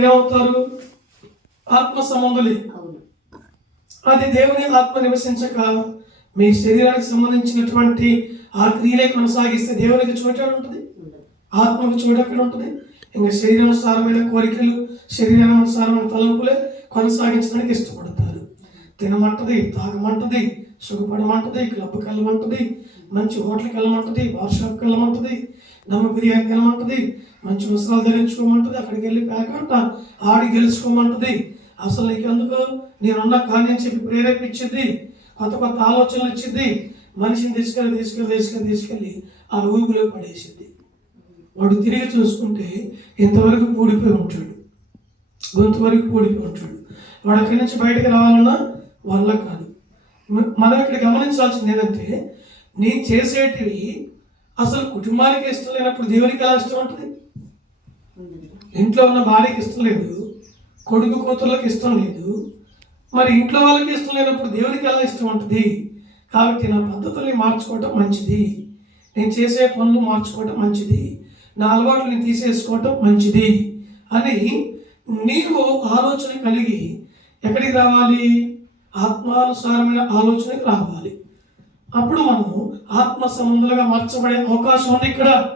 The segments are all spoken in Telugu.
ఏమవుతారు? ఆత్మ సంబంధులే. అది దేవుని ఆత్మ నివసించక మీ శరీరానికి సంబంధించినటువంటి ఆ క్రియలే కొనసాగిస్తే దేవునికి చోట ఉంటుంది? ఆత్మకు చోటు ఎక్కడ ఉంటుంది? ఇంకా శరీరానుసారమైన కోరికలు శరీరానుసారమైన తలంపులే కొనసాగించడానికి ఇష్టపడతారు. తినమంటది తాగమంటది సుఖపడమంటుంది క్లబ్కి వెళ్ళమంటుంది మంచి హోటల్కి వెళ్ళమంటది బార్ షాప్కి వెళ్ళమంటుంది దమ్మ బిర్యానీకి వెళ్ళమంటది మంచి వస్త్రాలు ధరించుకోమంటది అక్కడికి వెళ్ళి కాకుండా ఆడి గెలుచుకోమంటది. అసలు నీకెందుకు? నేనున్న కానీ అని చెప్పి ప్రేరేపించింది కొత్త కొత్త ఆలోచనలు ఇచ్చింది మనిషిని తీసుకెళ్ళి తీసుకెళ్ళి తీసుకెళ్ళి తీసుకెళ్ళి ఆ ఊపిలో పడేసింది. వాడు తిరిగి చూసుకుంటే ఇంతవరకు పూడిపోయి ఉంటాడు. గొంతు వరకు పూడిపోయి ఉంటాడు. వాడు అక్కడి నుంచి బయటకు రావాలన్నా వల్ల కాదు. మనం ఇక్కడ గమనించాల్సింది ఏంటంటే నేను చేసేటివి అసలు కుటుంబానికి ఇష్టం లేనప్పుడు దేవునికి ఎలా ఇష్టం ఉంటుంది? ఇంట్లో ఉన్న భార్యకి ఇష్టం లేదు కొడుకు కూతుర్లకు ఇష్టం లేదు మరి ఇంట్లో వాళ్ళకి ఇష్టం లేనప్పుడు దేవునికి ఎలా ఇష్టం ఉంటుంది? కాబట్టి నా పద్ధతుల్ని మార్చుకోవటం మంచిది. నేను చేసే పనులు మార్చుకోవటం మంచిది. నా అలవాట్లు తీసేసుకోవటం మంచిది. అని నీవు ఆలోచన కలిగి ఎక్కడికి రావాలి? ఆత్మానుసారమైన ఆలోచనకి రావాలి. అప్పుడు మనము ఆత్మ సంబంధులుగా మార్చబడే అవకాశం ఉంది ఇక్కడ.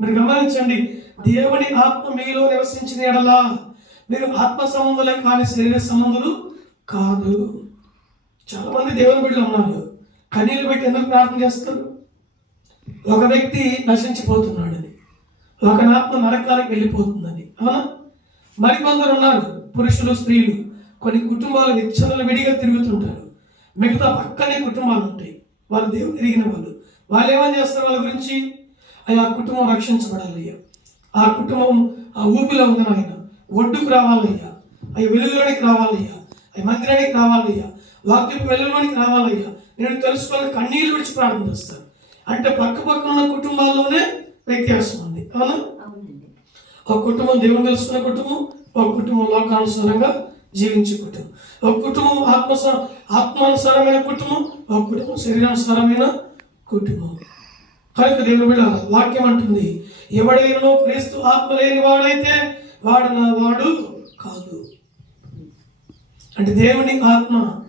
మీరు గమనించండి దేవుని ఆత్మ మీలో నివసించిన ఎడలా మీరు ఆత్మ సంబంధులే కానీ శరీర సంబంధులు కాదు. చాలా మంది దేవుని బిడ్డలు ఉన్నారు. కన్నీళ్ళు పెట్టి ఎందుకు ప్రార్థన చేస్తారు? ఒక వ్యక్తి నశించిపోతున్నాడని ఒక ఆత్మ నరకాలకు వెళ్ళిపోతుందని. అవునా? మరికొందరు ఉన్నారు పురుషులు స్త్రీలు. కొన్ని కుటుంబాలు విచ్చనలు విడిగా తిరుగుతుంటారు. మిగతా పక్కనే కుటుంబాలు ఉంటాయి. వాళ్ళు దేవుని ఎరిగిన వాళ్ళు. వాళ్ళు ఏమని చేస్తారు వాళ్ళ గురించి? అయ్యా ఆ కుటుంబం రక్షించబడాలయ్యా. ఆ కుటుంబం ఆ ఊపిలో ఉంది నాయన. ఒడ్డుకు రావాలయ్యా. అవి వెలుగులోనికి రావాలయ్యా. అవి మందిరానికి రావాలయ్యా. వాక్యపు వెలుగులోనికి రావాలయ్యా. నేను తెలుసుకొని కన్నీళ్ళు విడిచి ప్రార్థన చేస్తాను. అంటే పక్క పక్కన ఉన్న కుటుంబాల్లోనే వ్యత్యాసం ఉంది. అవునా? ఒక కుటుంబం దేవుని తెలుసుకున్న కుటుంబం ఒక కుటుంబం లోకానుసారంగా జీవించే కుటుంబం ఒక కుటుంబం ఆత్మ ఆత్మానుసారమైన కుటుంబం ఒక కుటుంబం శరీరానుసారమైన కుటుంబం. కనుక దేవుని బిడ్డ వాక్యం అంటుంది ఎవడైనా క్రీస్తు ఆత్మ లేని వాడైతే వాడు నా వాడు కాదు. అంటే దేవుని ఆత్మ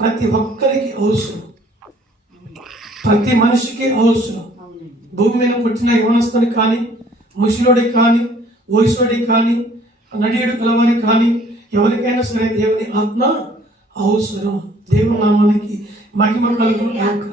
ప్రతి ఒక్కరికి అవసరం. ప్రతి మనిషికి అవసరం. భూమి మీద పుట్టిన యవనస్తునికి కానీ ముషిలోడికి కానీ వయసుడికి కానీ నడియుడు కలవారికి కానీ ఎవరికైనా సరే దేవుని ఆత్మ అవసరం దేవుని నామానికి మహిమ కలుగును కాక